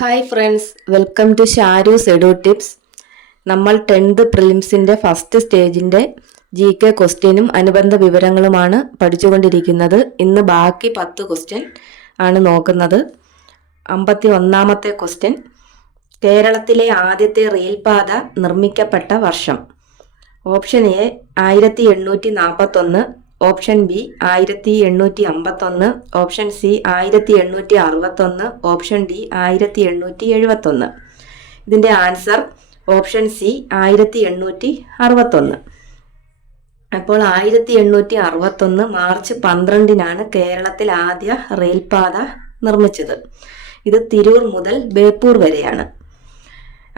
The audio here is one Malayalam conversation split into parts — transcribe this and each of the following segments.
Hi friends, welcome to Sharu's edu tips. നമ്മൾ 10th പ്രിലിംസിൻ്റെ ഫസ്റ്റ് സ്റ്റേജിൻ്റെ GK ക്വസ്റ്റ്യനും അനുബന്ധ വിവരങ്ങളുമാണ് പഠിച്ചുകൊണ്ടിരിക്കുന്നത്. ഇന്ന് ബാക്കി 10 ക്വസ്റ്റ്യൻ ആണ് നോക്കുന്നത്. 51ാമത്തെ ക്വസ്റ്റ്യൻ, കേരളത്തിലെ ആദ്യത്തെ റെയിൽപാത നിർമ്മിക്കപ്പെട്ട വർഷം. Option A 1841, option B 1851, option C 1861, option D 1871. ഇതിൻ്റെ ആൻസർ ഓപ്ഷൻ സി 1861. അപ്പോൾ 1861 മാർച്ച് 12-നാണ് കേരളത്തിൽ ആദ്യ റെയിൽപാത നിർമ്മിച്ചത്. ഇത് തിരൂർ മുതൽ ബേപ്പൂർ വരെയാണ്.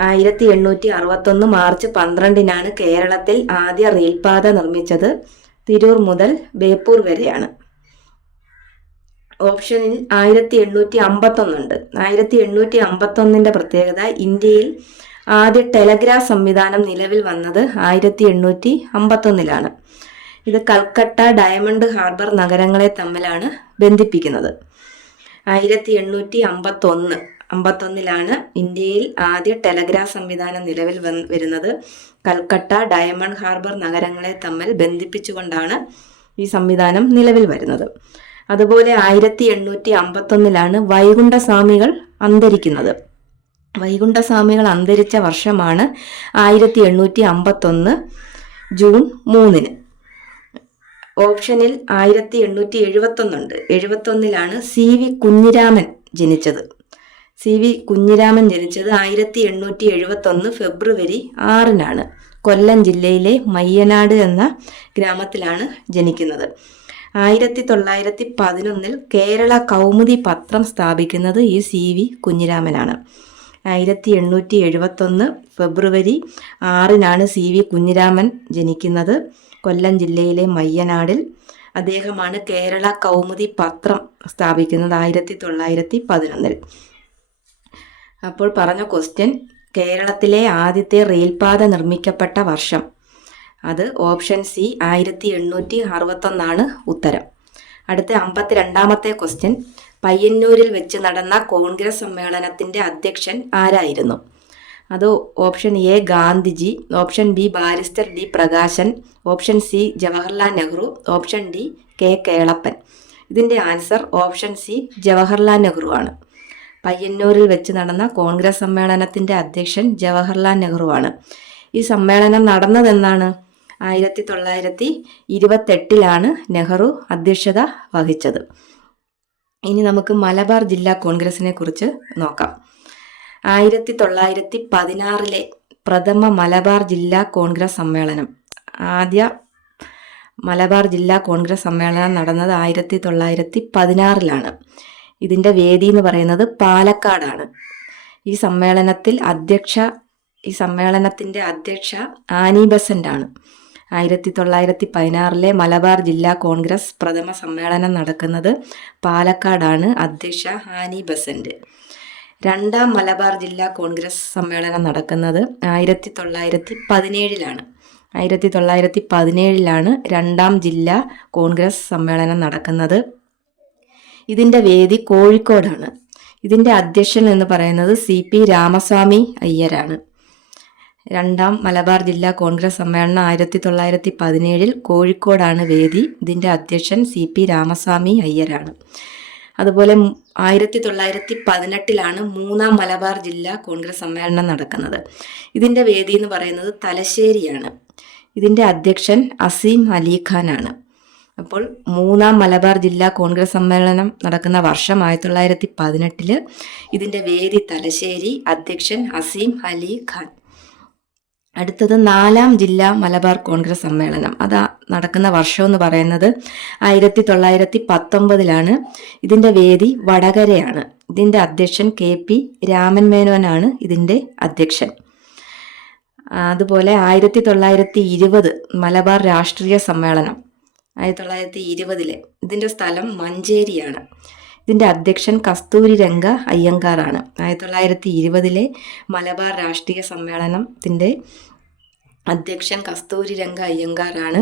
1861 മാർച്ച് 12-നാണ് കേരളത്തിൽ ആദ്യ റെയിൽപാത നിർമ്മിച്ചത്. തിരൂർ മുതൽ ബേപ്പൂർ വരെയാണ്. ഓപ്ഷനിൽ 1851 ഉണ്ട്. 1851 പ്രത്യേകത, ഇന്ത്യയിൽ ആദ്യ ടെലഗ്രാഫ് സംവിധാനം നിലവിൽ വന്നത് 1851 ഇത് കൽക്കട്ട, ഡയമണ്ട് ഹാർബർ നഗരങ്ങളെ തമ്മിലാണ് ബന്ധിപ്പിക്കുന്നത്. 1851 ഇന്ത്യയിൽ ആദ്യ ടെലഗ്രാഫ് സംവിധാനം നിലവിൽ വരുന്നത്. കൽക്കട്ട, ഡയമണ്ട് ഹാർബർ നഗരങ്ങളെ തമ്മിൽ ബന്ധിപ്പിച്ചുകൊണ്ടാണ് ഈ സംവിധാനം നിലവിൽ വരുന്നത്. അതുപോലെ 1851 വൈകുണ്ഠസ്വാമികൾ അന്തരിക്കുന്നത്. വൈകുണ്ഠസ്വാമികൾ അന്തരിച്ച വർഷമാണ് 1851 ജൂൺ 3. ഓപ്ഷനിൽ 1871 ഉണ്ട്. 71 CV കുഞ്ഞിരാമൻ ജനിച്ചത്. CV കുഞ്ഞിരാമൻ ജനിച്ചത് 1871 ഫെബ്രുവരി 6 കൊല്ലം ജില്ലയിലെ മയ്യനാട് എന്ന ഗ്രാമത്തിലാണ് ജനിക്കുന്നത്. 1911 കേരള കൗമുദി പത്രം സ്ഥാപിക്കുന്നത് ഈ CV കുഞ്ഞിരാമനാണ്. 1871 ഫെബ്രുവരി 6 CV കുഞ്ഞിരാമൻ ജനിക്കുന്നത് കൊല്ലം ജില്ലയിലെ മയ്യനാടിൽ. അദ്ദേഹമാണ് കേരള കൗമുദി പത്രം സ്ഥാപിക്കുന്നത് 1911. അപ്പോൾ പറഞ്ഞ ക്വസ്റ്റ്യൻ, കേരളത്തിലെ ആദ്യത്തെ റെയിൽപാത നിർമ്മിക്കപ്പെട്ട വർഷം. അത് ഓപ്ഷൻ സി 1861 ഉത്തരം. അടുത്ത 52ാമത്തെ ക്വസ്റ്റ്യൻ, പയ്യന്നൂരിൽ വെച്ച് നടന്ന കോൺഗ്രസ് സമ്മേളനത്തിൻ്റെ അധ്യക്ഷൻ ആരായിരുന്നു? അത് option A Gandhiji, option B barrister D Prakashan, option C Jawaharlal Nehru, option D K Kelappan. ഇതിൻ്റെ answer option C Jawaharlal Nehru ആണ്. പയ്യന്നൂരിൽ വെച്ച് നടന്ന കോൺഗ്രസ് സമ്മേളനത്തിൻ്റെ അധ്യക്ഷൻ ജവഹർലാൽ നെഹ്റു ആണ്. ഈ സമ്മേളനം നടന്നതെന്നാണ്? 1928 നെഹ്റു അധ്യക്ഷത വഹിച്ചത്. ഇനി നമുക്ക് മലബാർ ജില്ലാ കോൺഗ്രസിനെ കുറിച്ച് നോക്കാം. 1916 പ്രഥമ മലബാർ ജില്ലാ കോൺഗ്രസ് സമ്മേളനം. ആദ്യ മലബാർ ജില്ലാ കോൺഗ്രസ് സമ്മേളനം നടന്നത് 1916. ഇതിൻ്റെ വേദി എന്ന് പറയുന്നത് പാലക്കാടാണ്. ഈ സമ്മേളനത്തിൻ്റെ അധ്യക്ഷ ആനി ബസന്റ് ആണ്. 1916 മലബാർ ജില്ലാ കോൺഗ്രസ് പ്രഥമ സമ്മേളനം നടക്കുന്നത് പാലക്കാടാണ്. അധ്യക്ഷ ആനി ബസന്റ്. രണ്ടാം മലബാർ ജില്ലാ കോൺഗ്രസ് സമ്മേളനം നടക്കുന്നത് 1917. 1917 രണ്ടാം ജില്ലാ കോൺഗ്രസ് സമ്മേളനം നടക്കുന്നത്. ഇതിൻ്റെ വേദി കോഴിക്കോടാണ്. ഇതിൻ്റെ അധ്യക്ഷൻ എന്ന് പറയുന്നത് CP രാമസ്വാമി അയ്യരാണ്. രണ്ടാം മലബാർ ജില്ലാ കോൺഗ്രസ് സമ്മേളനം 1917 കോഴിക്കോടാണ് വേദി. ഇതിൻ്റെ അധ്യക്ഷൻ CP രാമസ്വാമി അയ്യരാണ്. അതുപോലെ 1918 മൂന്നാം മലബാർ ജില്ലാ കോൺഗ്രസ് സമ്മേളനം നടക്കുന്നത്. ഇതിൻ്റെ വേദി എന്ന് പറയുന്നത് തലശ്ശേരിയാണ്. ഇതിൻ്റെ അധ്യക്ഷൻ അസീം അലി ഖാൻ ആണ്. അപ്പോൾ മൂന്നാം മലബാർ ജില്ലാ കോൺഗ്രസ് സമ്മേളനം നടക്കുന്ന വർഷം 1918. ഇതിൻ്റെ വേദി തലശ്ശേരി, അധ്യക്ഷൻ അസീം അലി ഖാൻ. അടുത്തത് നാലാം ജില്ലാ മലബാർ കോൺഗ്രസ് സമ്മേളനം. അത് നടക്കുന്ന വർഷം എന്ന് പറയുന്നത് 1919. ഇതിൻ്റെ വേദി വടകരയാണ്. ഇതിൻ്റെ അധ്യക്ഷൻ KP രാമൻ മേനോനാണ് ഇതിൻ്റെ അധ്യക്ഷൻ. അതുപോലെ 1920 മലബാർ രാഷ്ട്രീയ സമ്മേളനം. 1920 ഇതിൻ്റെ സ്ഥലം മഞ്ചേരിയാണ്. ഇതിൻ്റെ അധ്യക്ഷൻ കസ്തൂരി രംഗ അയ്യങ്കാറാണ്. 1920 മലബാർ രാഷ്ട്രീയ സമ്മേളനത്തിൻ്റെ അധ്യക്ഷൻ കസ്തൂരി രംഗ അയ്യങ്കാറാണ്.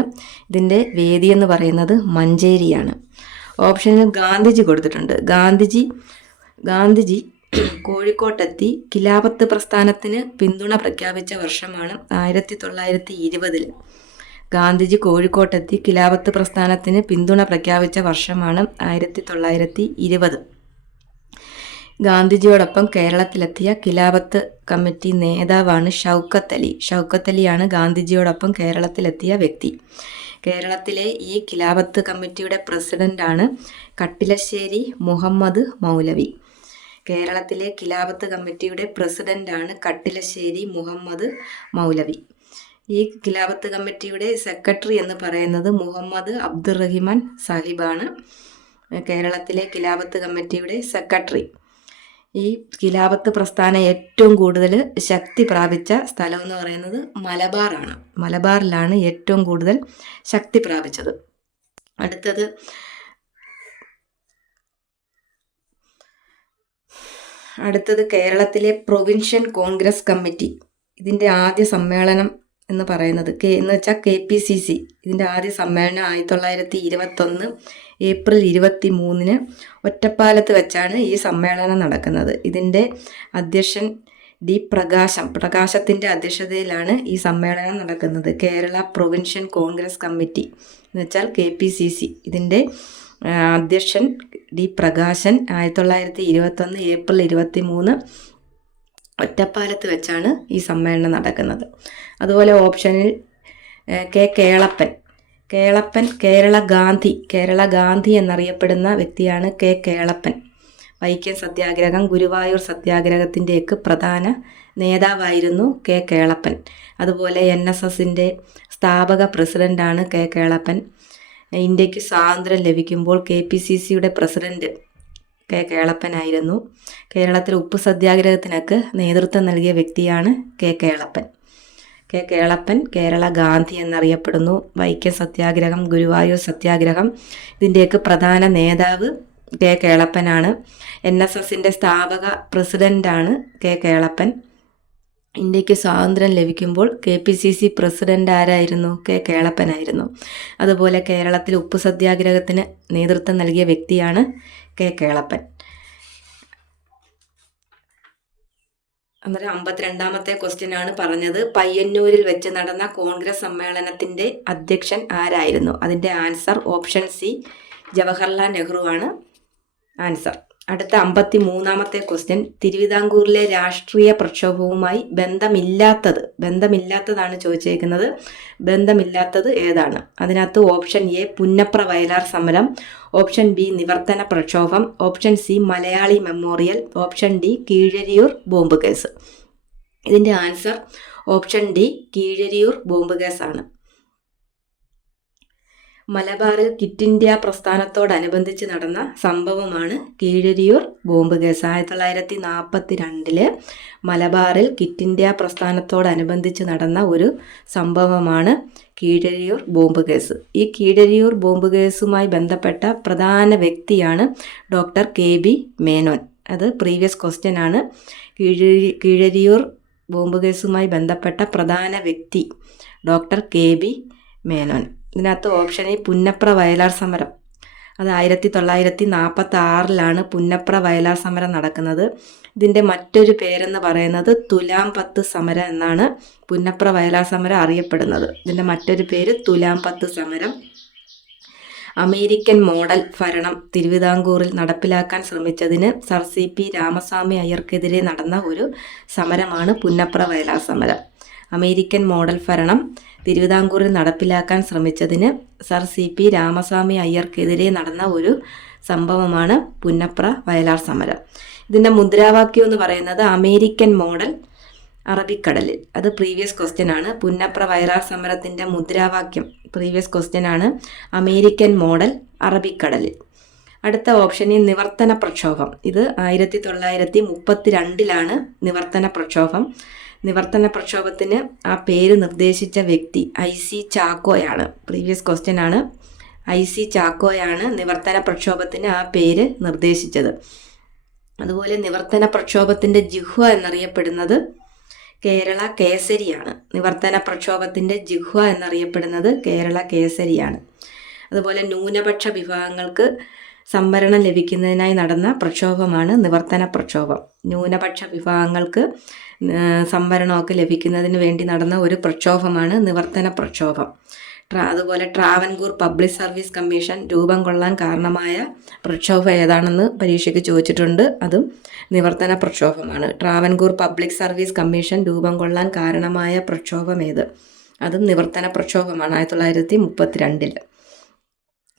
ഇതിൻ്റെ വേദി എന്ന് പറയുന്നത് മഞ്ചേരിയാണ്. ഓപ്ഷനിൽ ഗാന്ധിജി കൊടുത്തിട്ടുണ്ട്. ഗാന്ധിജി കോഴിക്കോട്ടെത്തി ഖിലാഫത്ത് പ്രസ്ഥാനത്തിന് പിന്തുണ പ്രഖ്യാപിച്ച വർഷമാണ് 1920. ഗാന്ധിജി കോഴിക്കോട്ടെത്തി ഖിലാഫത്ത് പ്രസ്ഥാനത്തിന് പിന്തുണ പ്രഖ്യാപിച്ച വർഷമാണ് 1920. ഗാന്ധിജിയോടൊപ്പം കേരളത്തിലെത്തിയ ഖിലാഫത്ത് കമ്മിറ്റി നേതാവാണ് ഷൗക്കത്ത് അലി. ഷൗക്കത്ത് അലിയാണ് ഗാന്ധിജിയോടൊപ്പം കേരളത്തിലെത്തിയ വ്യക്തി. കേരളത്തിലെ ഈ ഖിലാഫത്ത് കമ്മിറ്റിയുടെ പ്രസിഡന്റാണ് കട്ടിലശ്ശേരി മുഹമ്മദ് മൗലവി. കേരളത്തിലെ ഖിലാഫത്ത് കമ്മിറ്റിയുടെ പ്രസിഡന്റാണ് കട്ടിലശ്ശേരി മുഹമ്മദ് മൗലവി. ഈ ഖിലാഫത്ത് കമ്മിറ്റിയുടെ സെക്രട്ടറി എന്ന് പറയുന്നത് മുഹമ്മദ് അബ്ദുറഹിമാൻ സാഹിബാണ് കേരളത്തിലെ ഖിലാഫത്ത് കമ്മിറ്റിയുടെ സെക്രട്ടറി. ഈ ഖിലാഫത്ത് പ്രസ്ഥാനം ഏറ്റവും കൂടുതൽ ശക്തി പ്രാപിച്ച സ്ഥലം എന്ന് പറയുന്നത് മലബാറാണ്. മലബാറിലാണ് ഏറ്റവും കൂടുതൽ ശക്തി പ്രാപിച്ചത്. അടുത്തത് കേരളത്തിലെ പ്രൊവിൻഷ്യൽ കോൺഗ്രസ് കമ്മിറ്റി. ഇതിൻ്റെ ആദ്യ സമ്മേളനം എന്ന് പറയുന്നത് എന്ന് വെച്ചാൽ KPCC. ഇതിൻ്റെ ആദ്യ സമ്മേളനം 1921 ഏപ്രിൽ 23 ഒറ്റപ്പാലത്ത് വെച്ചാണ് ഈ സമ്മേളനം നടക്കുന്നത്. ഇതിൻ്റെ അധ്യക്ഷൻ D. പ്രകാശത്തിൻ്റെ അധ്യക്ഷതയിലാണ് ഈ സമ്മേളനം നടക്കുന്നത്. കേരള പ്രൊവിൻഷ്യൽ കോൺഗ്രസ് കമ്മിറ്റി എന്ന് വെച്ചാൽ KPCC. ഇതിൻ്റെ അധ്യക്ഷൻ D. പ്രകാശൻ 1921 ഏപ്രിൽ 23 ഒറ്റപ്പാലത്ത് വെച്ചാണ് ഈ സമ്മേളനം നടക്കുന്നത്. അതുപോലെ ഓപ്ഷനിൽ K. കേളപ്പൻ കേരള ഗാന്ധി എന്നറിയപ്പെടുന്ന വ്യക്തിയാണ് K. കേളപ്പൻ. വൈക്കം സത്യാഗ്രഹം, ഗുരുവായൂർ സത്യാഗ്രഹത്തിൻ്റെയൊക്കെ പ്രധാന നേതാവായിരുന്നു K. കേളപ്പൻ. അതുപോലെ NSSൻ്റെ സ്ഥാപക പ്രസിഡൻ്റാണ് K. കേളപ്പൻ. ഇന്ത്യക്ക് സ്വാതന്ത്ര്യം ലഭിക്കുമ്പോൾ KPCCയുടെ പ്രസിഡന്റ് K. കേളപ്പനായിരുന്നു. കേരളത്തിലെ ഉപ്പ് സത്യാഗ്രഹത്തിനൊക്കെ നേതൃത്വം നൽകിയ വ്യക്തിയാണ് K. കേളപ്പൻ. K. കേളപ്പൻ കേരള ഗാന്ധി എന്നറിയപ്പെടുന്നു. വൈക്കം സത്യാഗ്രഹം, ഗുരുവായൂർ സത്യാഗ്രഹം ഇതിൻ്റെയൊക്കെ പ്രധാന നേതാവ് K. കേളപ്പനാണ്. NSSൻ്റെ സ്ഥാപക പ്രസിഡൻ്റാണ് K. കേളപ്പൻ. ഇന്ത്യക്ക് സ്വാതന്ത്ര്യം ലഭിക്കുമ്പോൾ KPCC പ്രസിഡന്റ് ആരായിരുന്നു? K. കേളപ്പനായിരുന്നു. അതുപോലെ കേരളത്തിൽ ഉപ്പ് സത്യാഗ്രഹത്തിന് നേതൃത്വം നൽകിയ വ്യക്തിയാണ് K. കേളപ്പൻ. അന്നേരം 52ാമത്തെ ക്വസ്റ്റ്യൻ ആണ് പറഞ്ഞത്, പയ്യന്നൂരിൽ വെച്ച് നടന്ന കോൺഗ്രസ് സമ്മേളനത്തിൻ്റെ അധ്യക്ഷൻ ആരായിരുന്നു? അതിൻ്റെ answer option C Jawaharlal Nehru ആണ് ആൻസർ. അടുത്ത 53ാമത്തെ ക്വസ്റ്റ്യൻ, തിരുവിതാംകൂറിലെ രാഷ്ട്രീയ പ്രക്ഷോഭവുമായി ബന്ധമില്ലാത്തതാണ് ചോദിച്ചേക്കുന്നത്. ബന്ധമില്ലാത്തത് ഏതാണ്? അതിനകത്ത് ഓപ്ഷൻ A പുന്നപ്ര വയലാർ സമരം, ഓപ്ഷൻ B നിവർത്തന പ്രക്ഷോഭം, option C Malayali memorial, option D Keezhariyur bomb case. ഇതിൻ്റെ answer option D Keezhariyur bomb കേസാണ്. മലബാറിൽ ക്വിറ്റ് ഇന്ത്യ പ്രസ്ഥാനത്തോടനുബന്ധിച്ച് നടന്ന സംഭവമാണ് കീഴരിയൂർ ബോംബ് കേസ്. 1942 മലബാറിൽ ക്വിറ്റ് ഇന്ത്യ പ്രസ്ഥാനത്തോടനുബന്ധിച്ച് നടന്ന ഒരു സംഭവമാണ് കീഴരിയൂർ ബോംബ് കേസ്. ഈ കീഴരിയൂർ ബോംബ് കേസുമായി ബന്ധപ്പെട്ട പ്രധാന വ്യക്തിയാണ് ഡോക്ടർ KB മേനോൻ. അത് പ്രീവിയസ് ക്വസ്റ്റ്യൻ ആണ്. കീഴരിയൂർ ബോംബ് കേസുമായി ബന്ധപ്പെട്ട പ്രധാന വ്യക്തി ഡോക്ടർ KB മേനോൻ. ഇതിനകത്ത് ഓപ്ഷൻ A പുന്നപ്ര വയലാർ സമരം. അത് 1946 പുന്നപ്ര വയലാർ സമരം നടക്കുന്നത്. ഇതിൻ്റെ മറ്റൊരു പേരെന്ന് പറയുന്നത് തുലാം 10 സമരം എന്നാണ് പുന്നപ്ര വയലാർ സമരം അറിയപ്പെടുന്നത്. ഇതിൻ്റെ മറ്റൊരു പേര് തുലാം 10 സമരം. അമേരിക്കൻ മോഡൽ ഭരണം തിരുവിതാംകൂറിൽ നടപ്പിലാക്കാൻ ശ്രമിച്ചതിന് സർ CP രാമസ്വാമി അയ്യർക്കെതിരെ നടന്ന ഒരു സമരമാണ് പുന്നപ്ര വയലാർ സമരം. അമേരിക്കൻ മോഡൽ ഭരണം തിരുവിതാംകൂറിൽ നടപ്പിലാക്കാൻ ശ്രമിച്ചതിന് സർ CP രാമസ്വാമി അയ്യർക്കെതിരെ നടന്ന ഒരു സംഭവമാണ് പുന്നപ്ര വയലാർ സമരം. ഇതിൻ്റെ മുദ്രാവാക്യം എന്ന് പറയുന്നത് അമേരിക്കൻ മോഡൽ അറബിക്കടലിൽ. അത് പ്രീവിയസ് ക്വസ്റ്റ്യൻ ആണ്. പുന്നപ്ര വയലാർ സമരത്തിൻ്റെ മുദ്രാവാക്യം പ്രീവിയസ് ക്വസ്റ്റ്യൻ ആണ്, അമേരിക്കൻ മോഡൽ അറബിക്കടലിൽ. അടുത്ത ഓപ്ഷനിൽ നിവർത്തന പ്രക്ഷോഭം. ഇത് 1932 നിവർത്തന പ്രക്ഷോഭം. നിവർത്തന പ്രക്ഷോഭത്തിന് ആ പേര് നിർദ്ദേശിച്ച വ്യക്തി IC ചാക്കോയാണ്. പ്രീവിയസ് ക്വസ്റ്റ്യൻ ആണ്. IC ചാക്കോയാണ് നിവർത്തന പ്രക്ഷോഭത്തിന് ആ പേര് നിർദ്ദേശിച്ചത്. അതുപോലെ നിവർത്തന പ്രക്ഷോഭത്തിൻ്റെ ജിഹ്വ എന്നറിയപ്പെടുന്നത് കേരള കേസരിയാണ്. നിവർത്തന പ്രക്ഷോഭത്തിൻ്റെ ജിഹ്വ എന്നറിയപ്പെടുന്നത് കേരള കേസരിയാണ്. അതുപോലെ ന്യൂനപക്ഷ വിഭാഗങ്ങൾക്ക് സംവരണം ലഭിക്കുന്നതിനായി നടന്ന പ്രക്ഷോഭമാണ് നിവർത്തന പ്രക്ഷോഭം. ന്യൂനപക്ഷ വിഭാഗങ്ങൾക്ക് സംവരണമൊക്കെ ലഭിക്കുന്നതിന് വേണ്ടി നടന്ന ഒരു പ്രക്ഷോഭമാണ് നിവർത്തന പ്രക്ഷോഭം. അതുപോലെ ട്രാവൻകൂർ പബ്ലിക് സർവീസ് കമ്മീഷൻ രൂപം കൊള്ളാൻ കാരണമായ പ്രക്ഷോഭം ഏതാണെന്ന് പരീക്ഷയ്ക്ക് ചോദിച്ചിട്ടുണ്ട്. അതും നിവർത്തന പ്രക്ഷോഭമാണ്. ട്രാവൻകൂർ പബ്ലിക് സർവീസ് കമ്മീഷൻ രൂപം കൊള്ളാൻ കാരണമായ പ്രക്ഷോഭം ഏത്? അതും നിവർത്തന പ്രക്ഷോഭമാണ് 1932.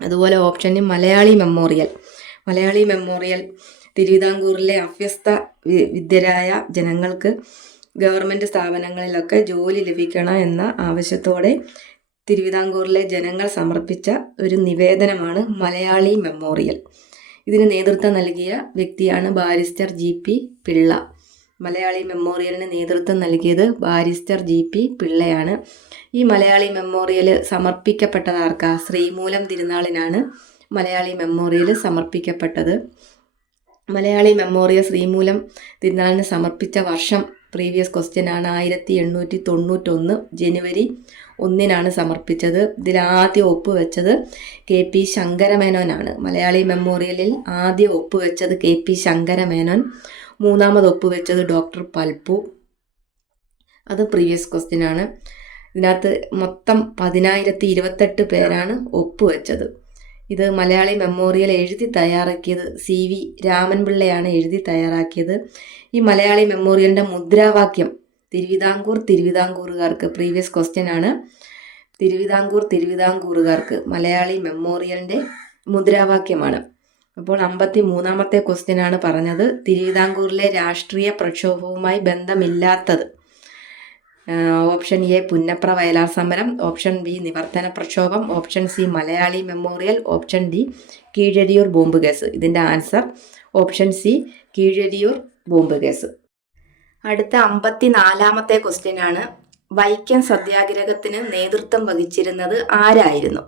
അതുപോലെ ഓപ്ഷന് മലയാളി മെമ്മോറിയൽ. മലയാളി മെമ്മോറിയൽ തിരുവിതാംകൂറിലെ അഭ്യസ്ത വിദ്യരായ ജനങ്ങൾക്ക് ഗവൺമെൻറ് സ്ഥാപനങ്ങളിലൊക്കെ ജോലി ലഭിക്കണം എന്ന ആവശ്യത്തോടെ തിരുവിതാംകൂറിലെ ജനങ്ങൾ സമർപ്പിച്ച ഒരു നിവേദനമാണ് മലയാളി മെമ്മോറിയൽ. ഇതിന് നേതൃത്വം നൽകിയ വ്യക്തിയാണ് ബാരിസ്റ്റർ GP പിള്ള. മലയാളി മെമ്മോറിയലിന് നേതൃത്വം നൽകിയത് ബാരിസ്റ്റർ GP പിള്ളയാണ്. ഈ മലയാളി മെമ്മോറിയൽ സമർപ്പിക്കപ്പെട്ടത് ആർക്കാ? ശ്രീമൂലം തിരുനാളിനാണ് മലയാളി മെമ്മോറിയൽ സമർപ്പിക്കപ്പെട്ടത്. മലയാളി മെമ്മോറിയൽ ശ്രീമൂലം തിരുനാളിന് സമർപ്പിച്ച വർഷം പ്രീവിയസ് ക്വസ്റ്റ്യൻ ആണ്. 1891 ജനുവരി 1 സമർപ്പിച്ചത്. ഇതിൽ ആദ്യം ഒപ്പുവെച്ചത് KP ശങ്കരമേനോനാണ്. മലയാളി മെമ്മോറിയലിൽ ആദ്യം ഒപ്പുവെച്ചത് KP ശങ്കരമേനോൻ. മൂന്നാമത് ഒപ്പുവെച്ചത് ഡോക്ടർ പൽപ്പു. അത് പ്രീവിയസ് ക്വസ്റ്റ്യൻ ആണ്. ഇതിനകത്ത് മൊത്തം 1028 പേരാണ് ഒപ്പുവെച്ചത്. ഇത് മലയാളി മെമ്മോറിയൽ എഴുതി തയ്യാറാക്കിയത് CV രാമൻപിള്ളയാണ് എഴുതി തയ്യാറാക്കിയത്. ഈ മലയാളി മെമ്മോറിയലിൻ്റെ മുദ്രാവാക്യം തിരുവിതാംകൂറുകാർക്ക് പ്രീവിയസ് ക്വസ്റ്റ്യൻ ആണ്. തിരുവിതാംകൂറുകാർക്ക് മലയാളി മെമ്മോറിയലിൻ്റെ മുദ്രാവാക്യമാണ്. അപ്പോൾ 53ാമത്തെ ക്വസ്റ്റ്യൻ ആണ് പറഞ്ഞത് തിരുവിതാംകൂറിലെ രാഷ്ട്രീയ പ്രക്ഷോഭവുമായി ബന്ധമില്ലാത്തത്. ഓപ്ഷൻ A പുന്നപ്ര വയലാർ സമരം, ഓപ്ഷൻ B നിവർത്തന പ്രക്ഷോഭം, option C Malayali memorial, option D Keezhariyur bomb case. ഇതിൻ്റെ answer option C Keezhariyur bomb case. അടുത്ത 54ാമത്തെ ക്വസ്റ്റ്യൻ ആണ് വൈക്കം സത്യാഗ്രഹത്തിന് നേതൃത്വം വഹിച്ചിരുന്നത് ആരായിരുന്നു?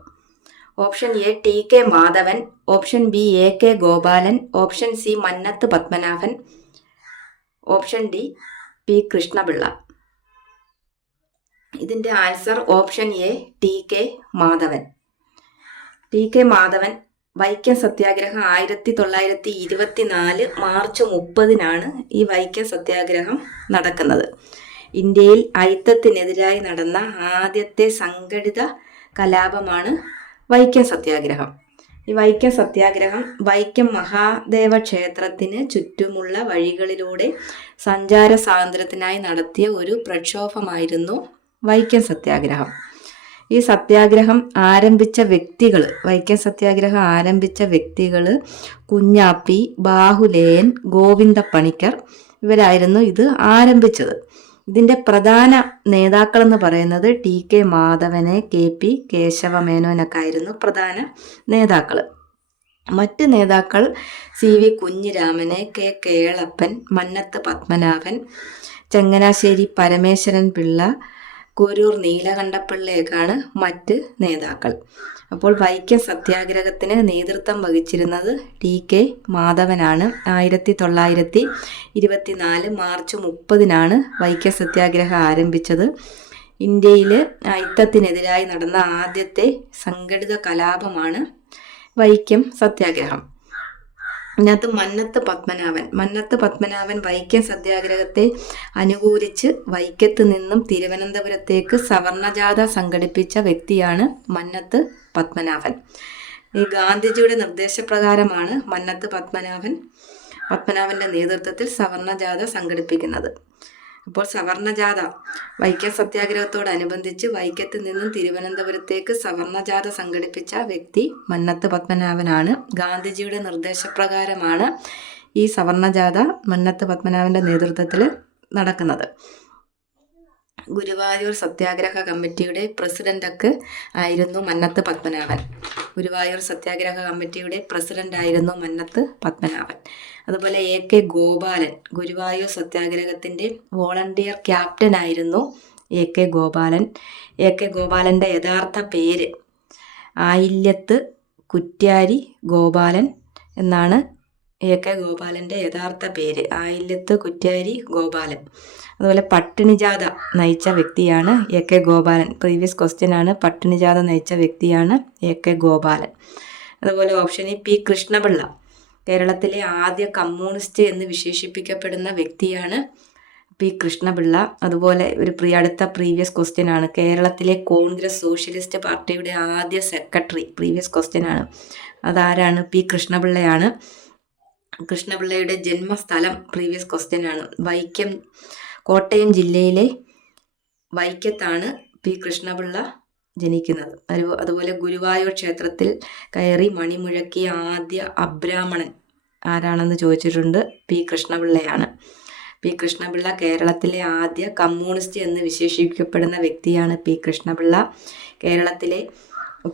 Option A TK Madhavan, option B AK Gopalan, option C Mannath Padmanabhan, option D P Krishna Pillai. ഇതിൻ്റെ answer option A TK Madhavan. TK Madhavan Vaikom സത്യാഗ്രഹം 1924 മാർച്ച് 30 ഈ വൈക്കം സത്യാഗ്രഹം നടക്കുന്നത്. ഇന്ത്യയിൽ അയിത്തത്തിനെതിരായി നടന്ന ആദ്യത്തെ സംഘടിത കലാപമാണ് വൈക്കം സത്യാഗ്രഹം. ഈ വൈക്കം സത്യാഗ്രഹം വൈക്കം മഹാദേവ ക്ഷേത്രത്തിന് ചുറ്റുമുള്ള വഴികളിലൂടെ സഞ്ചാര സ്വാതന്ത്ര്യത്തിനായി നടത്തിയ ഒരു പ്രക്ഷോഭമായിരുന്നു വൈക്കം സത്യാഗ്രഹം. ഈ സത്യാഗ്രഹം ആരംഭിച്ച വ്യക്തികൾ കുഞ്ഞാപ്പി, ബാഹുലേയൻ, ഗോവിന്ദ പണിക്കർ ഇവരായിരുന്നു ഇത് ആരംഭിച്ചത്. ഇതിൻ്റെ പ്രധാന നേതാക്കളെന്ന് പറയുന്നത് TK മാധവനെ, KP കേശവമേനോനൊക്കെ ആയിരുന്നു പ്രധാന നേതാക്കൾ. മറ്റ് നേതാക്കൾ CV കുഞ്ഞിരാമന്, K കേളപ്പൻ, മന്നത്ത് പത്മനാഭൻ, ചങ്ങനാശ്ശേരി പരമേശ്വരൻ പിള്ള, കൊരൂർ നീലകണ്ഠപിള്ളയൊക്കെയാണ് മറ്റ് നേതാക്കൾ. അപ്പോൾ വൈക്കം സത്യാഗ്രഹത്തിന് നേതൃത്വം വഹിച്ചിരുന്നത് TK മാധവനാണ്. 1924 മാർച്ച് 30 വൈക്കം സത്യാഗ്രഹം ആരംഭിച്ചത്. ഇന്ത്യയിൽ അയിത്തത്തിനെതിരായി നടന്ന ആദ്യത്തെ സംഘടിത കലാപമാണ് വൈക്കം സത്യാഗ്രഹം. ഇതിനകത്ത് മന്നത്ത് പത്മനാഭൻ വൈക്കം സത്യാഗ്രഹത്തെ അനുകൂലിച്ച് വൈക്കത്ത് നിന്നും തിരുവനന്തപുരത്തേക്ക് സവർണജാഥ സംഘടിപ്പിച്ച വ്യക്തിയാണ് മന്നത്ത് പത്മനാഭൻ. ഈ ഗാന്ധിജിയുടെ നിർദ്ദേശപ്രകാരമാണ് മന്നത്ത് പത്മനാഭൻ്റെ നേതൃത്വത്തിൽ സവർണജാഥ സംഘടിപ്പിക്കുന്നത്. അപ്പോൾ സവർണജാഥ വൈക്കം സത്യാഗ്രഹത്തോടനുബന്ധിച്ച് വൈക്കത്ത് നിന്നും തിരുവനന്തപുരത്തേക്ക് സവർണജാഥ സംഘടിപ്പിച്ച വ്യക്തി മന്നത്ത് പത്മനാഭനാണ്. ഗാന്ധിജിയുടെ നിർദ്ദേശപ്രകാരമാണ് ഈ സവർണജാഥ മന്നത്ത് പത്മനാഭൻ്റെ നേതൃത്വത്തിൽ നടക്കുന്നത്. ഗുരുവായൂർ സത്യാഗ്രഹ കമ്മിറ്റിയുടെ പ്രസിഡൻ്റൊക്കെ ആയിരുന്നു മന്നത്ത് പത്മനാഭൻ. ഗുരുവായൂർ സത്യാഗ്രഹ കമ്മിറ്റിയുടെ പ്രസിഡൻ്റായിരുന്നു മന്നത്ത് പത്മനാഭൻ. അതുപോലെ AK ഗോപാലൻ ഗുരുവായൂർ സത്യാഗ്രഹത്തിൻ്റെ വോളണ്ടിയർ ക്യാപ്റ്റനായിരുന്നു AK ഗോപാലൻ. AK ഗോപാലൻ്റെ യഥാർത്ഥ പേര് ആയില്യത്ത് കുറ്റ്യാരി ഗോപാലൻ എന്നാണ്. AK ഗോപാലൻ്റെ യഥാർത്ഥ പേര് ആയില്യത്ത് കുറ്റ്യാരി ഗോപാലൻ. അതുപോലെ പട്ടിണിജാഥ നയിച്ച വ്യക്തിയാണ് AK ഗോപാലൻ. പ്രീവിയസ് ക്വസ്റ്റ്യൻ ആണ്. പട്ടിണിജാഥ നയിച്ച വ്യക്തിയാണ് AK ഗോപാലൻ. അതുപോലെ ഓപ്ഷൻ എ പി കൃഷ്ണപിള്ള. കേരളത്തിലെ ആദ്യ കമ്മ്യൂണിസ്റ്റ് എന്ന് വിശേഷിപ്പിക്കപ്പെടുന്ന വ്യക്തിയാണ് പി കൃഷ്ണപിള്ള. അതുപോലെ അടുത്ത പ്രീവിയസ് ക്വസ്റ്റ്യൻ ആണ്, കേരളത്തിലെ കോൺഗ്രസ് സോഷ്യലിസ്റ്റ് പാർട്ടിയുടെ ആദ്യ സെക്രട്ടറി. പ്രീവിയസ് ക്വസ്റ്റ്യൻ ആണ്, അതാരാണ്? പി കൃഷ്ണപിള്ളയാണ്. കൃഷ്ണപിള്ളയുടെ ജന്മസ്ഥലം പ്രീവിയസ് ക്വസ്റ്റ്യൻ ആണ്. കോട്ടയം ജില്ലയിലെ വൈക്കത്താണ് പി കൃഷ്ണപിള്ള ജനിക്കുന്നത്. അതുപോലെ ഗുരുവായൂർ ക്ഷേത്രത്തിൽ കയറി മണിമുഴക്കിയ ആദ്യ അബ്രാഹ്മണൻ ആരാണെന്ന് ചോദിച്ചിട്ടുണ്ട്. പി കൃഷ്ണപിള്ളയാണ്. പി കൃഷ്ണപിള്ള കേരളത്തിലെ ആദ്യ കമ്മ്യൂണിസ്റ്റ് എന്ന് വിശേഷിപ്പിക്കപ്പെടുന്ന വ്യക്തിയാണ് പി കൃഷ്ണപിള്ള. കേരളത്തിലെ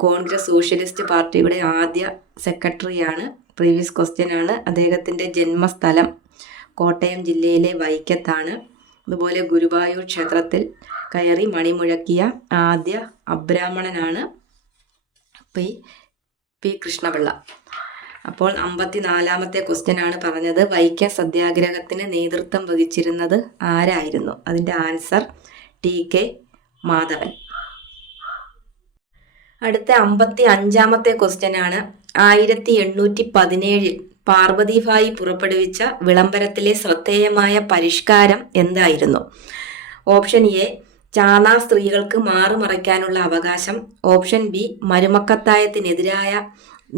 കോൺഗ്രസ് സോഷ്യലിസ്റ്റ് പാർട്ടിയുടെ ആദ്യ സെക്രട്ടറിയാണ്. പ്രീവിയസ് ക്വസ്റ്റ്യൻ ആണ്. അദ്ദേഹത്തിൻ്റെ ജന്മസ്ഥലം കോട്ടയം ജില്ലയിലെ വൈക്കത്താണ്. അതുപോലെ ഗുരുവായൂർ ക്ഷേത്രത്തിൽ കയറി മണിമുഴക്കിയ ആദ്യ അബ്രാഹ്മണനാണ് പി കൃഷ്ണപിള്ള. അപ്പോൾ 54-ാമത്തെ ക്വസ്റ്റ്യൻ ആണ് പറഞ്ഞത്, വൈക്കം സത്യാഗ്രഹത്തിന് നേതൃത്വം വഹിച്ചിരുന്നത് ആരായിരുന്നു? അതിൻ്റെ ആൻസർ ടി.കെ. മാധവൻ. അടുത്ത 55-ാമത്തെ ക്വസ്റ്റ്യൻ ആണ്, 1817 പാർവതിഭായി പുറപ്പെടുവിച്ച വിളംബരത്തിലെ ശ്രദ്ധേയമായ പരിഷ്കാരം എന്തായിരുന്നു? ഓപ്ഷൻ എ ചാണാ സ്ത്രീകൾക്ക് മാറുമറയ്ക്കാനുള്ള അവകാശം. ഓപ്ഷൻ ബി മരുമക്കത്തായത്തിനെതിരായ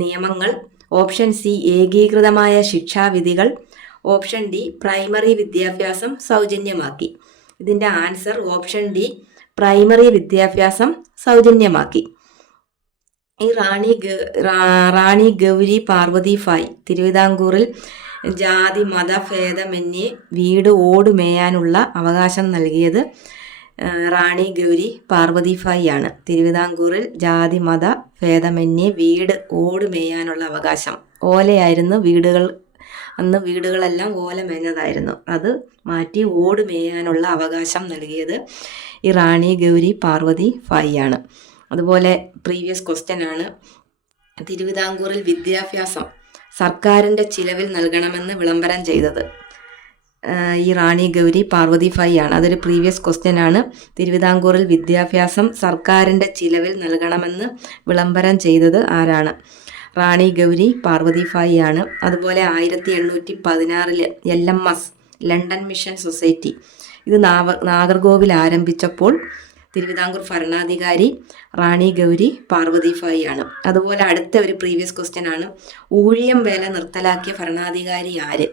നിയമങ്ങൾ. ഓപ്ഷൻ സി ഏകീകൃതമായ ശിക്ഷാവിധികൾ. ഓപ്ഷൻ ഡി പ്രൈമറി വിദ്യാഭ്യാസം സൗജന്യമാക്കി. ഇതിൻ്റെ ആൻസർ ഓപ്ഷൻ ഡി പ്രൈമറി വിദ്യാഭ്യാസം സൗജന്യമാക്കി. ഈ റാണി ഗൗരി പാർവതിഭായ് തിരുവിതാംകൂറിൽ ജാതി മത ഭേദമന്യേ വീട് ഓടുമേയാനുള്ള അവകാശം നൽകിയത് റാണി ഗൗരി പാർവതിഭായ് ആണ്. തിരുവിതാംകൂറിൽ ജാതി മത ഭേദമന്യേ വീട് ഓടുമേയാനുള്ള അവകാശം. ഓലയായിരുന്നു വീടുകൾ, അന്ന് വീടുകളെല്ലാം ഓല മേഞ്ഞതായിരുന്നു. അത് മാറ്റി ഓടുമേയാനുള്ള അവകാശം നൽകിയത് ഈ റാണി ഗൗരി പാർവതിഭായ് ആണ്. അതുപോലെ പ്രീവിയസ് ക്വസ്റ്റ്യൻ ആണ്, തിരുവിതാംകൂറിൽ വിദ്യാഭ്യാസം സർക്കാരിൻ്റെ ചിലവിൽ നൽകണമെന്ന് വിളംബരം ചെയ്തത് ഈ റാണി ഗൗരി പാർവതിഭായ് ആണ്. അതൊരു പ്രീവിയസ് ക്വസ്റ്റ്യൻ ആണ്. തിരുവിതാംകൂറിൽ വിദ്യാഭ്യാസം സർക്കാരിൻ്റെ ചിലവിൽ നൽകണമെന്ന് വിളംബരം ചെയ്തത് ആരാണ്? റാണി ഗൗരി പാർവതിഭായ് ആണ്. അതുപോലെ 1816 LMS ലണ്ടൻ മിഷൻ സൊസൈറ്റി ഇത് നാഗർകോവിൽ ആരംഭിച്ചപ്പോൾ തിരുവിതാംകൂർ ഭരണാധികാരി റാണി ഗൗരി പാർവതിഭായ് ആണ്. അതുപോലെ അടുത്ത ഒരു പ്രീവിയസ് ക്വസ്റ്റ്യൻ ആണ്, ഊഴിയം വേല നിർത്തലാക്കിയ ഭരണാധികാരി ആര്?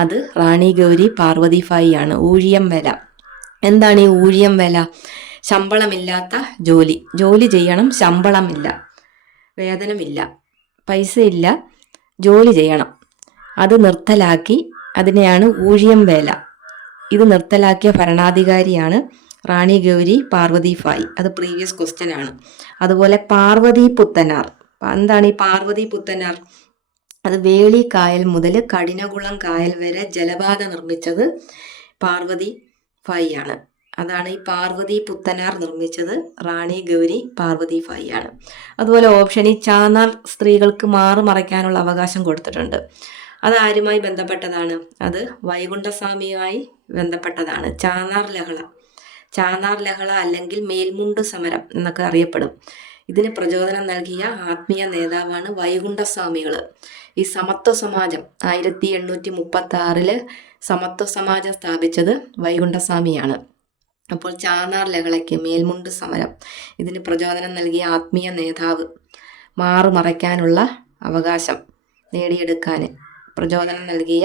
അത് റാണി ഗൗരി പാർവതിഭായ് ആണ്. ഊഴിയം വേല എന്താണ്? ഈ ഊഴിയം വേല ശമ്പളമില്ലാത്ത ജോലി ചെയ്യണം, ശമ്പളമില്ല, വേതനമില്ല, പൈസയില്ല, ജോലി ചെയ്യണം, അത് നിർത്തലാക്കി. അതിനെയാണ് ഊഴിയം വേല. ഇത് നിർത്തലാക്കിയ ഭരണാധികാരിയാണ് റാണി ഗൗരി പാർവതിഭായ്. അത് പ്രീവിയസ് ക്വസ്റ്റ്യൻ ആണ്. അതുപോലെ പാർവതി പുത്തനാർ എന്താണ്? ഈ പാർവതി പുത്തനാർ അത് വേളി കായൽ മുതൽ കഠിനകുളം കായൽ വരെ ജലപാത നിർമ്മിച്ചത് പാർവതിഭായ് ആണ്. അതാണ് ഈ പാർവതി പുത്തനാർ നിർമ്മിച്ചത് റാണി ഗൗരി പാർവതിഭായ് ആണ്. അതുപോലെ ഓപ്ഷൻ ഈ ചാന്നാർ സ്ത്രീകൾക്ക് മാറുമറയ്ക്കാനുള്ള അവകാശം കൊടുത്തിട്ടുണ്ട്. അത് ആരുമായി ബന്ധപ്പെട്ടതാണ്? അത് വൈകുണ്ഠസ്വാമിയുമായി ബന്ധപ്പെട്ടതാണ്. ചാന്നാർ ലഹള അല്ലെങ്കിൽ മേൽമുണ്ട് സമരം എന്നൊക്കെ അറിയപ്പെടും. ഇതിന് പ്രചോദനം നൽകിയ ആത്മീയ നേതാവാണ് വൈകുണ്ഠസ്വാമികൾ. ഈ സമത്വ സമാജം 1836 സമത്വ സമാജം സ്ഥാപിച്ചത് വൈകുണ്ഠസ്വാമിയാണ്. അപ്പോൾ ചാന്നാർ ലഹളയ്ക്ക്, മേൽമുണ്ട് സമരം ഇതിന് പ്രചോദനം നൽകിയ ആത്മീയ നേതാവ്, മാറുമറയ്ക്കാനുള്ള അവകാശം നേടിയെടുക്കാൻ പ്രചോദനം നൽകിയ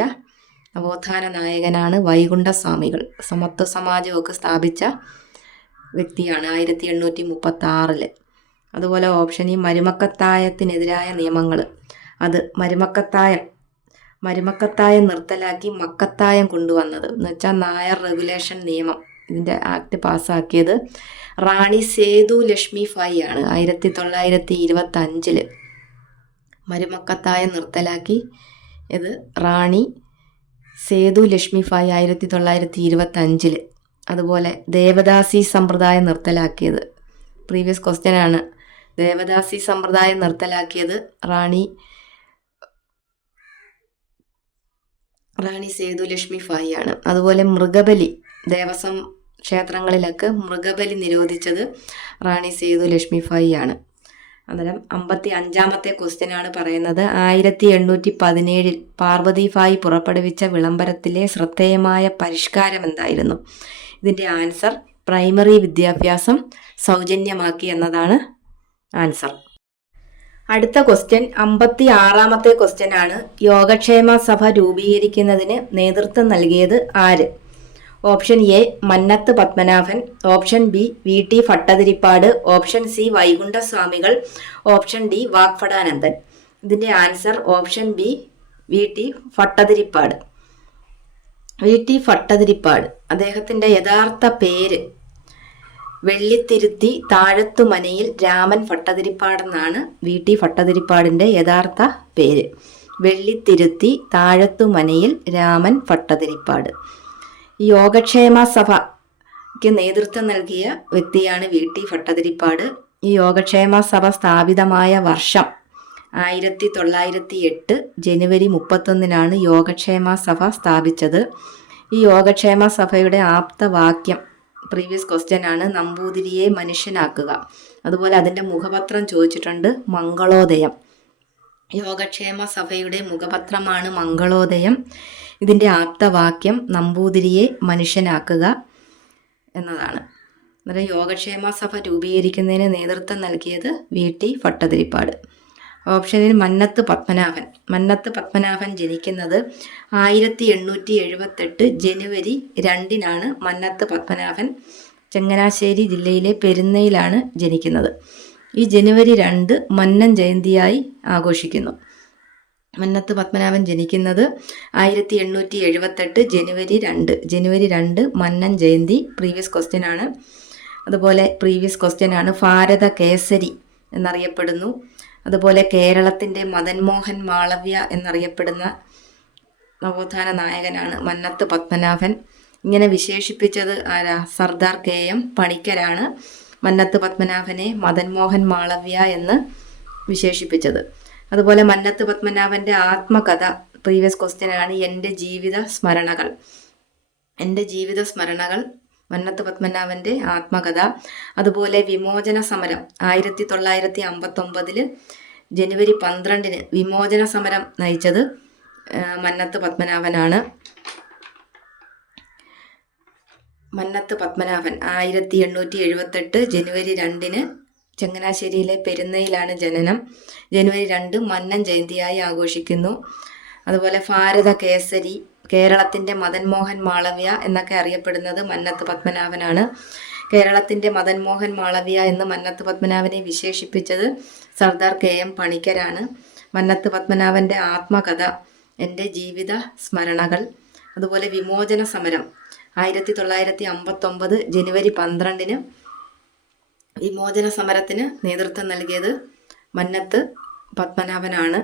നവോത്ഥാന നായകനാണ് വൈകുണ്ഠസ്വാമികൾ. സമത്വ സമാജമൊക്കെ സ്ഥാപിച്ച വ്യക്തിയാണ് 1836. അതുപോലെ ഓപ്ഷൻ ഈ മരുമക്കത്തായത്തിനെതിരായ നിയമങ്ങൾ. അത് മരുമക്കത്തായം നിർത്തലാക്കി മക്കത്തായം കൊണ്ടുവന്നത് എന്ന് വെച്ചാൽ നായർ റെഗുലേഷൻ നിയമം, ഇതിൻ്റെ ആക്ട് പാസ്സാക്കിയത് റാണി സേതു ലക്ഷ്മിഭായ് ആണ്. 1925 മരുമക്കത്തായം നിർത്തലാക്കി ഇത് റാണി സേതു ലക്ഷ്മിഭായ് 1925. അതുപോലെ ദേവദാസി സമ്പ്രദായം നിർത്തലാക്കിയത് പ്രീവിയസ് ക്വസ്റ്റ്യൻ ആണ്. ദേവദാസി സമ്പ്രദായം നിർത്തലാക്കിയത് റാണി സേതു ലക്ഷ്മിഭായ് ആണ്. അതുപോലെ മൃഗബലി, ദേവസ്വം ക്ഷേത്രങ്ങളിലൊക്കെ മൃഗബലി നിരോധിച്ചത് റാണി സേതു ലക്ഷ്മിഭായ് ആണ്. അന്നേരം 55-ാമത്തെ ക്വസ്റ്റ്യനാണ് പറയുന്നത് 1817 പാർവതിഭായ് പുറപ്പെടുവിച്ച വിളംബരത്തിലെ ശ്രദ്ധേയമായ പരിഷ്കാരം എന്തായിരുന്നു? ഇതിൻ്റെ ആൻസർ പ്രൈമറി വിദ്യാഭ്യാസം സൗജന്യമാക്കി എന്നതാണ് ആൻസർ. അടുത്ത ക്വസ്റ്റ്യൻ 56-ാമത്തെ ക്വസ്റ്റ്യനാണ്. യോഗക്ഷേമ സഭ രൂപീകരിക്കുന്നതിന് നേതൃത്വം നൽകിയത് ആര്? Option A Mannath Padmanabhan, option B V T. Bhattathiripad, option C Vaikundaswamikal, option D Vagbhatananda. ഇതിൻ്റെ answer option B V T. Bhattathiripad. V T. Bhattathiripad അദ്ദേഹത്തിൻ്റെ യഥാർത്ഥ പേര് വെള്ളിത്തിരുത്തി താഴത്തുമനയിൽ രാമൻ ഭട്ടതിരിപ്പാടെന്നാണ് വി.ടി. ഭട്ടതിരിപ്പാടിൻ്റെ യഥാർത്ഥ പേര്. വെള്ളിത്തിരുത്തി താഴത്തുമനയിൽ രാമൻ ഭട്ടതിരിപ്പാട്. യോഗക്ഷേമ സഭയ്ക്ക് നേതൃത്വം നൽകിയ വ്യക്തിയാണ് വി.ടി. ഭട്ടതിരിപ്പാട്. ഈ യോഗക്ഷേമ സഭ സ്ഥാപിതമായ വർഷം 1908 ജനുവരി 31 യോഗക്ഷേമ സഭ സ്ഥാപിച്ചത്. ഈ യോഗക്ഷേമ സഭയുടെ ആപ്തവാക്യം പ്രീവിയസ് ക്വസ്റ്റ്യൻ ആണ്, നമ്പൂതിരിയെ മനുഷ്യനാക്കുക. അതുപോലെ അതിൻ്റെ മുഖപത്രം ചോദിച്ചിട്ടുണ്ട്, മംഗളോദയം. യോഗക്ഷേമ സഭയുടെ മുഖപത്രമാണ് മംഗളോദയം. ഇതിൻ്റെ ആപ്തവാക്യം നമ്പൂതിരിയെ മനുഷ്യനാക്കുക എന്നതാണ്. അന്നേരം യോഗക്ഷേമ സഭ രൂപീകരിക്കുന്നതിന് നേതൃത്വം നൽകിയത് വി.ടി. ഭട്ടതിരിപ്പാട്. ഓപ്ഷനിൽ മന്നത്ത് പത്മനാഭൻ. മന്നത്ത് പത്മനാഭൻ ജനിക്കുന്നത് 1878 ജനുവരി 2 മന്നത്ത് പത്മനാഭൻ ചങ്ങനാശ്ശേരി ജില്ലയിലെ പെരുന്നയിലാണ് ജനിക്കുന്നത്. ഈ ജനുവരി 2 മന്നൻ ജയന്തിയായി ആഘോഷിക്കുന്നു. മന്നത്ത് പത്മനാഭൻ ജനിക്കുന്നത് 1878 ജനുവരി 2 മന്നൻ ജയന്തി. പ്രീവിയസ് ക്വസ്റ്റ്യൻ ആണ്. അതുപോലെ പ്രീവിയസ് ക്വസ്റ്റ്യൻ ആണ്, ഭാരത കേസരി എന്നറിയപ്പെടുന്നു. അതുപോലെ കേരളത്തിൻ്റെ മദൻ മോഹൻ മാളവ്യ എന്നറിയപ്പെടുന്ന നവോത്ഥാന നായകനാണ് മന്നത്ത് പത്മനാഭൻ. ഇങ്ങനെ വിശേഷിപ്പിച്ചത് ആരാ? സർദാർ കെ.എം. പണിക്കരാണ് മന്നത്ത് പത്മനാഭനെ മദൻ മോഹൻ മാളവ്യ എന്ന് വിശേഷിപ്പിച്ചത്. അതുപോലെ മന്നത്ത് പത്മനാഭൻ്റെ ആത്മകഥ പ്രീവിയസ് ക്വസ്റ്റ്യൻ ആണ്, എൻ്റെ ജീവിത സ്മരണകൾ. എൻ്റെ ജീവിത സ്മരണകൾ മന്നത്ത് പത്മനാഭൻ്റെ ആത്മകഥ. അതുപോലെ വിമോചന സമരം 1959 ജനുവരി 12 വിമോചന സമരം നയിച്ചത് മന്നത്ത് പത്മനാഭനാണ്. മന്നത്ത് പത്മനാഭൻ 1878 ജനുവരി 2 ചങ്ങനാശ്ശേരിയിലെ പെരുന്നയിലാണ് ജനനം. ജനുവരി 2 മന്നൻ ജയന്തിയായി ആഘോഷിക്കുന്നു. അതുപോലെ ഭാരത കേസരി, കേരളത്തിൻ്റെ മദൻ മോഹൻ മാളവ്യ എന്നൊക്കെ അറിയപ്പെടുന്നത് മന്നത്ത് പത്മനാഭനാണ്. കേരളത്തിൻ്റെ മദൻ മോഹൻ മാളവ്യ എന്ന് മന്നത്ത് പത്മനാഭനെ വിശേഷിപ്പിച്ചത് സർദാർ കെ.എം. പണിക്കരാണ്. മന്നത്ത് പത്മനാഭൻ്റെ ആത്മകഥ എൻ്റെ ജീവിത സ്മരണകൾ. അതുപോലെ വിമോചന സമരം 1959 ജനുവരി 12 വിമോചന സമരത്തിന് നേതൃത്വം നൽകിയത് മന്നത്ത് പത്മനാഭനാണ്.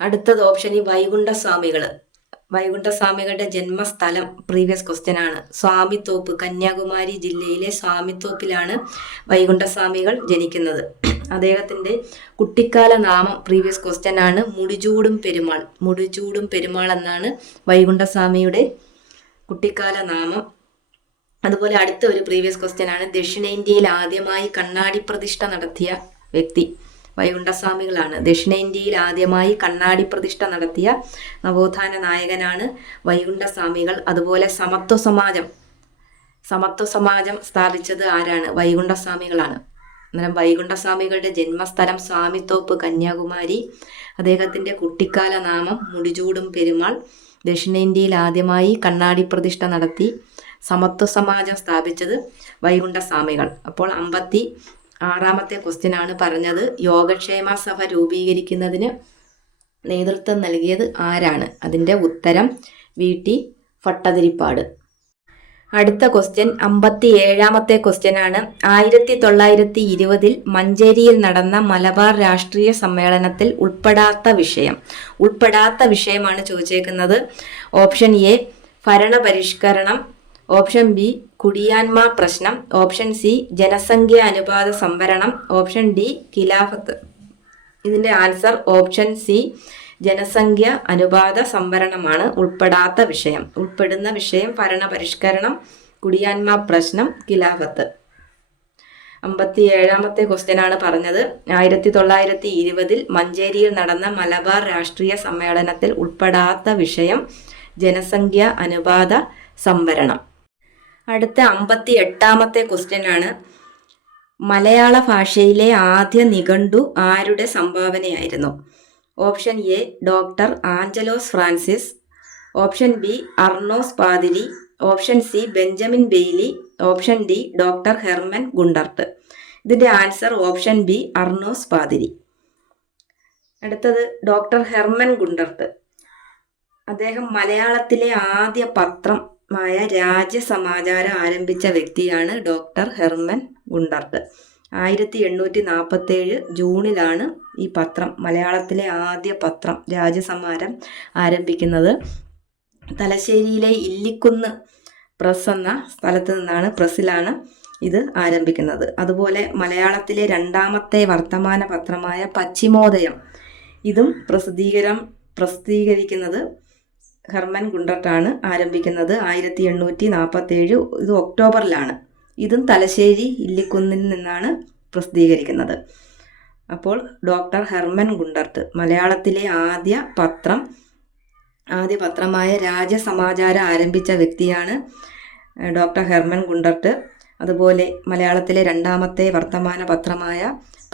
അടുത്തത് ഓപ്ഷനിൽ വൈകുണ്ഠസ്വാമികൾ. വൈകുണ്ഠസ്വാമികളുടെ ജന്മസ്ഥലം പ്രീവിയസ് ക്വസ്റ്റ്യൻ ആണ്, സ്വാമിത്തോപ്പ്. കന്യാകുമാരി ജില്ലയിലെ സ്വാമിത്തോപ്പിലാണ് വൈകുണ്ഠസ്വാമികൾ ജനിക്കുന്നത്. അദ്ദേഹത്തിൻ്റെ കുട്ടിക്കാല നാമം പ്രീവിയസ് ക്വസ്റ്റ്യൻ ആണ്, മുടിചൂടും പെരുമാൾ. മുടിചൂടും പെരുമാൾ എന്നാണ് വൈകുണ്ഠസ്വാമിയുടെ കുട്ടിക്കാല നാമം. അതുപോലെ അടുത്ത ഒരു പ്രീവിയസ് ക്വസ്റ്റ്യൻ ആണ്, ദക്ഷിണേന്ത്യയിൽ ആദ്യമായി കണ്ണാടി പ്രതിഷ്ഠ നടത്തിയ വ്യക്തി വൈകുണ്ഠസ്വാമികളാണ്. ദക്ഷിണേന്ത്യയിൽ ആദ്യമായി കണ്ണാടി പ്രതിഷ്ഠ നടത്തിയ നവോത്ഥാന നായകനാണ് വൈകുണ്ഠസ്വാമികൾ. അതുപോലെ സമത്വ സമാജം സ്ഥാപിച്ചത് ആരാണ്? വൈകുണ്ഠസ്വാമികളാണ്. അന്നേരം വൈകുണ്ഠസ്വാമികളുടെ ജന്മസ്ഥലം സ്വാമിത്തോപ്പ്, കന്യാകുമാരി. അദ്ദേഹത്തിൻ്റെ കുട്ടിക്കാല നാമം മുടിചൂടും പെരുമാൾ. ദക്ഷിണേന്ത്യയിൽ ആദ്യമായി കണ്ണാടി പ്രതിഷ്ഠ നടത്തി സമത്വ സമാജം സ്ഥാപിച്ചത് വൈകുണ്ഠസ്വാമികൾ. അപ്പോൾ 56-ാമത്തെ ക്വസ്റ്റ്യൻ ആണ് പറഞ്ഞത്, യോഗക്ഷേമ സഭ രൂപീകരിക്കുന്നതിന് നേതൃത്വം നൽകിയത് ആരാണ്? അതിൻ്റെ ഉത്തരം വി.ടി. ഭട്ടതിരിപ്പാട്. അടുത്ത ക്വസ്റ്റ്യൻ 57-ാമത്തെ ക്വസ്റ്റ്യൻ ആണ്. 1920 മഞ്ചേരിയിൽ നടന്ന മലബാർ രാഷ്ട്രീയ സമ്മേളനത്തിൽ ഉൾപ്പെടാത്ത വിഷയമാണ് ചോദിച്ചേക്കുന്നത്. ഓപ്ഷൻ എ ഭരണപരിഷ്കരണം, ഓപ്ഷൻ ബി കുടിയാന്മാർ പ്രശ്നം, ഓപ്ഷൻ സി ജനസംഖ്യ അനുപാത സംവരണം, ഓപ്ഷൻ ഡി ഖിലാഫത്ത്. ഇതിൻ്റെ ആൻസർ ഓപ്ഷൻ സി ജനസംഖ്യ അനുപാത സംവരണമാണ് ഉൾപ്പെടാത്ത വിഷയം. ഉൾപ്പെടുന്ന വിഷയം ഭരണപരിഷ്കരണം, കുടിയാന്മാർ പ്രശ്നം, ഖിലാഫത്ത്. 57ാമത്തെ ക്വസ്റ്റ്യനാണ് പറഞ്ഞത്. 1920 മഞ്ചേരിയിൽ നടന്ന മലബാർ രാഷ്ട്രീയ സമ്മേളനത്തിൽ ഉൾപ്പെടാത്ത വിഷയം ജനസംഖ്യ അനുപാത സംവരണം. അടുത്ത 58ാമത്തെ ക്വസ്റ്റ്യനാണ് മലയാള ഭാഷയിലെ ആദ്യ നിഘണ്ടു ആരുടെ സംഭാവനയായിരുന്നു? Option A doctor Angelos Francis, option B Arnos Pathiri, option C Benjamin Bailey, option D doctor Hermann Gundert. ഇതിൻ്റെ answer option B Arnos Pathiri. അടുത്തത് ഡോക്ടർ ഹെർമൻ ഗുണ്ടർട്ട്. അദ്ദേഹം മലയാളത്തിലെ ആദ്യ പത്രമായ രാജ്യസമാചാരം ആരംഭിച്ച വ്യക്തിയാണ് ഡോക്ടർ ഹെർമൻ ഗുണ്ടർട്ട്. 1847 ജൂണിലാണ് ഈ പത്രം, മലയാളത്തിലെ ആദ്യ പത്രം രാജ്യസമാചാരം ആരംഭിക്കുന്നത്. തലശ്ശേരിയിലെ ഇല്ലിക്കുന്ന് പ്രസ് എന്ന സ്ഥലത്ത് നിന്നാണ്, പ്രസ്സിലാണ് ഇത് ആരംഭിക്കുന്നത്. അതുപോലെ മലയാളത്തിലെ രണ്ടാമത്തെ വർത്തമാന പത്രമായ പശ്ചിമോദയം, ഇതും പ്രസിദ്ധീകരിക്കുന്നത് ഹെർമൻ ഗുണ്ടർട്ടാണ് ആരംഭിക്കുന്നത്. 1847 ഇത് ഒക്ടോബറിലാണ്. ഇതും തലശ്ശേരി ഇല്ലിക്കുന്നിൽ നിന്നാണ് പ്രസിദ്ധീകരിക്കുന്നത്. അപ്പോൾ ഡോക്ടർ ഹെർമൻ ഗുണ്ടർട്ട് മലയാളത്തിലെ ആദ്യ പത്രമായ രാജ്യസമാചാരം ആരംഭിച്ച വ്യക്തിയാണ് ഡോക്ടർ ഹെർമൻ ഗുണ്ടർട്ട്. അതുപോലെ മലയാളത്തിലെ രണ്ടാമത്തെ വർത്തമാന പത്രമായ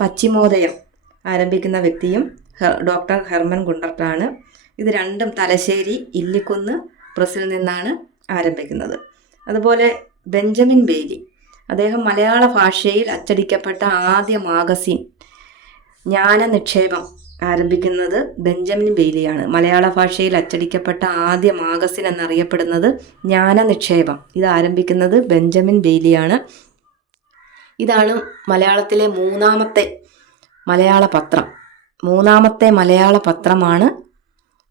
പശ്ചിമോദയം ആരംഭിക്കുന്ന വ്യക്തിയും ഡോക്ടർ ഹെർമൻ ഗുണ്ടർട്ടാണ്. ഇത് രണ്ടും തലശ്ശേരി ഇല്ലിക്കുന്ന് പ്രസ്സിൽ നിന്നാണ് ആരംഭിക്കുന്നത്. അതുപോലെ ബെഞ്ചമിൻ ബെയ്ലി, അദ്ദേഹം മലയാള ഭാഷയിൽ അച്ചടിക്കപ്പെട്ട ആദ്യ മാഗസിൻ ജ്ഞാനനിക്ഷേപം ആരംഭിക്കുന്നത് ബെഞ്ചമിൻ ബെയ്ലിയാണ്. മലയാള ഭാഷയിൽ അച്ചടിക്കപ്പെട്ട ആദ്യ മാഗസിൻ എന്നറിയപ്പെടുന്നത് ജ്ഞാനനിക്ഷേപം, ഇത് ആരംഭിക്കുന്നത് ബെഞ്ചമിൻ ബെയ്ലിയാണ്. ഇതാണ് മലയാളത്തിലെ മൂന്നാമത്തെ മലയാള പത്രമാണ്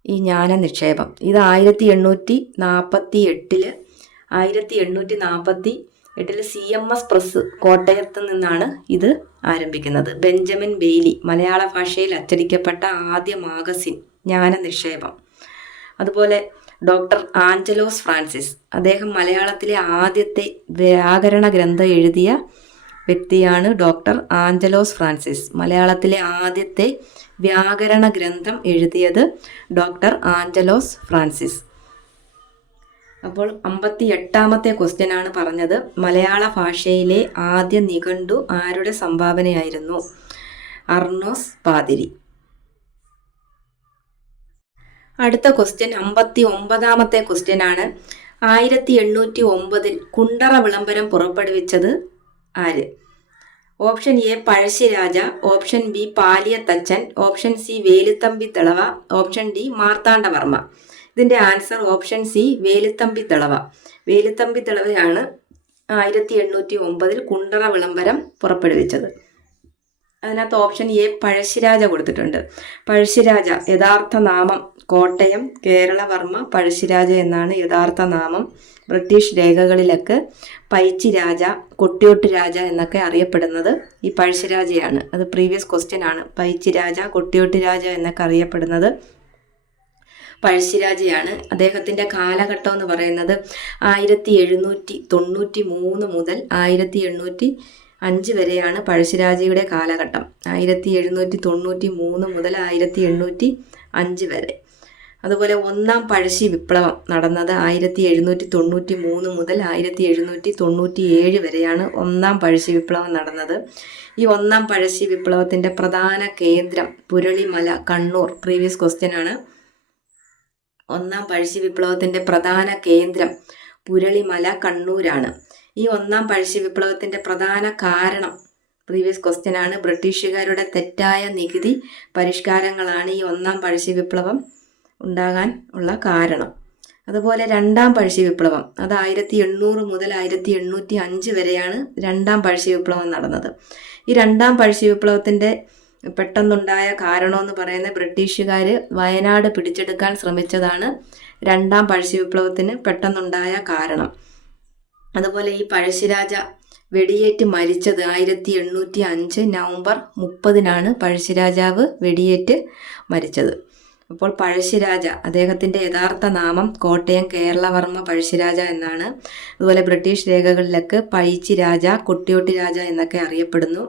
ഈ ജ്ഞാനനിക്ഷേപം. ഇത് 1848 CMS പ്രസ് കോട്ടയത്ത് നിന്നാണ് ഇത് ആരംഭിക്കുന്നത്. ബെഞ്ചമിൻ ബെയ്ലി മലയാള ഭാഷയിൽ അച്ചടിക്കപ്പെട്ട ആദ്യ മാഗസിൻ ജ്ഞാനനിക്ഷേപം. അതുപോലെ ഡോക്ടർ ആഞ്ചലോസ് ഫ്രാൻസിസ്, അദ്ദേഹം മലയാളത്തിലെ ആദ്യത്തെ വ്യാകരണ ഗ്രന്ഥം എഴുതിയ വ്യക്തിയാണ് ഡോക്ടർ ആഞ്ചലോസ് ഫ്രാൻസിസ്. മലയാളത്തിലെ ആദ്യത്തെ വ്യാകരണ ഗ്രന്ഥം എഴുതിയത് ഡോക്ടർ ആഞ്ചലോസ് ഫ്രാൻസിസ്. അപ്പോൾ 58ാമത്തെ ക്വസ്റ്റ്യനാണ് പറഞ്ഞത് മലയാള ഭാഷയിലെ ആദ്യ നിഘണ്ടു ആരുടെ സംഭാവനയായിരുന്നു? അർണോസ് പാതിരി. അടുത്ത ക്വസ്റ്റ്യൻ 59ാമത്തെ ക്വസ്റ്റ്യനാണ്. 1809 കുണ്ടറ വിളംബരം പുറപ്പെടുവിച്ചത് ആര്? Option A Pazhassiraja, option B Paliyath Achan, option C Veluthampi Dalawa, option D Marthandavarma. ഇതിൻ്റെ answer option C Veluthampi Dalawa. Veluthampi ദളവയാണ് 1809 കുണ്ടറ വിളംബരം പുറപ്പെടുവിച്ചത്. അതിനകത്ത് ഓപ്ഷൻ എ പഴശ്ശിരാജ കൊടുത്തിട്ടുണ്ട്. പഴശ്ശിരാജ യഥാർത്ഥ നാമം കോട്ടയം കേരളവർമ്മ പഴശ്ശിരാജ എന്നാണ് യഥാർത്ഥ നാമം. ബ്രിട്ടീഷ് രേഖകളിലൊക്കെ പൈച്ചി രാജ, കൊട്ടിയോട്ട് രാജ എന്നൊക്കെ അറിയപ്പെടുന്നത് ഈ പഴശ്ശിരാജയാണ്. അത് പ്രീവിയസ് ക്വസ്റ്റ്യൻ ആണ്. പൈച്ചി രാജ, കൊട്ടിയോട്ട് രാജ എന്നൊക്കെ അറിയപ്പെടുന്നത് പഴശ്ശിരാജയാണ്. അദ്ദേഹത്തിൻ്റെ കാലഘട്ടം എന്ന് പറയുന്നത് 1793 മുതൽ 1805 വരെയാണ് പഴശ്ശിരാജയുടെ കാലഘട്ടം. 1793 മുതൽ 1805 വരെ. അതുപോലെ ഒന്നാം പഴശ്ശി വിപ്ലവം നടന്നത് 1793 മുതൽ 1797 വരെയാണ് ഒന്നാം പഴശ്ശി വിപ്ലവം നടന്നത്. ഈ ഒന്നാം പഴശ്ശി വിപ്ലവത്തിൻ്റെ പ്രധാന കേന്ദ്രം പുരളിമല, കണ്ണൂർ. പ്രീവിയസ് ക്വസ്റ്റ്യൻ ആണ്. ഒന്നാം പഴശ്ശി വിപ്ലവത്തിൻ്റെ പ്രധാന കേന്ദ്രം പുരളിമല, കണ്ണൂരാണ്. ഈ ഒന്നാം പഴശ്ശി വിപ്ലവത്തിൻ്റെ പ്രധാന കാരണം പ്രീവിയസ് ക്വസ്റ്റ്യൻ ആണ്. ബ്രിട്ടീഷുകാരുടെ തെറ്റായ നികുതി പരിഷ്കാരങ്ങളാണ് ഈ ഒന്നാം പഴശ്ശി വിപ്ലവം ഉണ്ടാകാൻ ഉള്ള കാരണം. അതുപോലെ രണ്ടാം പഴശ്ശി വിപ്ലവം, അത് 1800 മുതൽ 1805 വരെയാണ് രണ്ടാം പഴശ്ശി വിപ്ലവം നടന്നത്. ഈ രണ്ടാം പഴശ്ശി വിപ്ലവത്തിൻ്റെ പെട്ടെന്നുണ്ടായ കാരണമെന്ന് പറയുന്നത് ബ്രിട്ടീഷുകാർ വയനാട് പിടിച്ചെടുക്കാൻ ശ്രമിച്ചതാണ് രണ്ടാം പഴശ്ശി വിപ്ലവത്തിന് പെട്ടെന്നുണ്ടായ കാരണം. അതുപോലെ ഈ പഴശ്ശിരാജ വെടിയേറ്റ് മരിച്ചത് 1805 നവംബർ 30-നാണ് പഴശ്ശിരാജാവ് വെടിയേറ്റ് മരിച്ചത്. അപ്പോൾ പഴശ്ശിരാജ, അദ്ദേഹത്തിൻ്റെ യഥാർത്ഥ നാമം കോട്ടയം കേരളവർമ്മ പഴശ്ശിരാജ എന്നാണ്. അതുപോലെ ബ്രിട്ടീഷ് രേഖകളിലൊക്കെ പഴിച്ചി രാജ, കൊട്ടിയോട്ടി രാജ എന്നൊക്കെ അറിയപ്പെടുന്നു.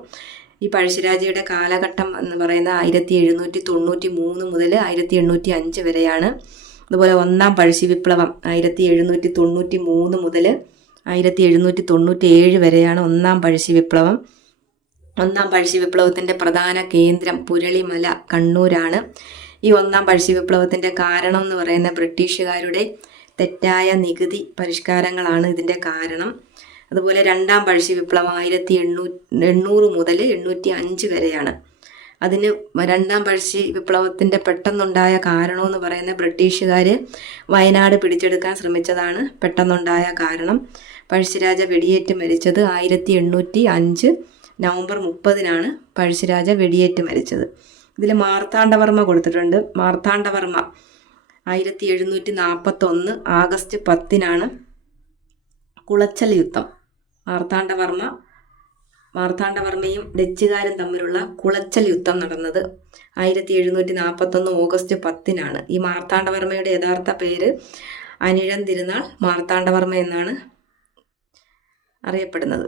ഈ പഴശ്ശിരാജയുടെ കാലഘട്ടം എന്ന് പറയുന്നത് 1793 മുതൽ 1805 വരെയാണ്. അതുപോലെ ഒന്നാം പഴശ്ശി വിപ്ലവം 1793 മുതൽ 1797 വരെയാണ് ഒന്നാം പഴശ്ശി വിപ്ലവം. ഒന്നാം പഴശ്ശി വിപ്ലവത്തിൻ്റെ പ്രധാന കേന്ദ്രം പുരളിമല, കണ്ണൂരാണ്. ഈ ഒന്നാം പഴശ്ശി വിപ്ലവത്തിൻ്റെ കാരണം എന്ന് പറയുന്ന ബ്രിട്ടീഷുകാരുടെ തെറ്റായ നികുതി പരിഷ്കാരങ്ങളാണ് ഇതിൻ്റെ കാരണം. അതുപോലെ രണ്ടാം പഴശ്ശി വിപ്ലവം 1800 മുതൽ 805 വരെയാണ്. അതിന് രണ്ടാം പഴശ്ശി വിപ്ലവത്തിൻ്റെ പെട്ടെന്നുണ്ടായ കാരണമെന്ന് പറയുന്ന ബ്രിട്ടീഷുകാർ വയനാട് പിടിച്ചെടുക്കാൻ ശ്രമിച്ചതാണ് പെട്ടെന്നുണ്ടായ കാരണം. പഴശ്ശിരാജ വെടിയേറ്റ് മരിച്ചത് 1805 നവംബർ 30-നാണ് പഴശ്ശിരാജ വെടിയേറ്റ് മരിച്ചത്. ഇതിൽ മാർത്താണ്ഡവർമ്മ കൊടുത്തിട്ടുണ്ട്. മാർത്താണ്ഡവർമ്മ 1741 ആഗസ്റ്റ് 10-നാണ് കുളച്ചൽ യുദ്ധം. മാർത്താണ്ഡവർമ്മയും ഡച്ചുകാരും തമ്മിലുള്ള കുളച്ചൽ യുദ്ധം നടന്നത് 1741 ഓഗസ്റ്റ് 10-നാണ്. ഈ മാർത്താണ്ഡവർമ്മയുടെ യഥാർത്ഥ പേര് അനിഴം തിരുനാൾ മാർത്താണ്ഡവർമ്മ എന്നാണ് അറിയപ്പെടുന്നത്.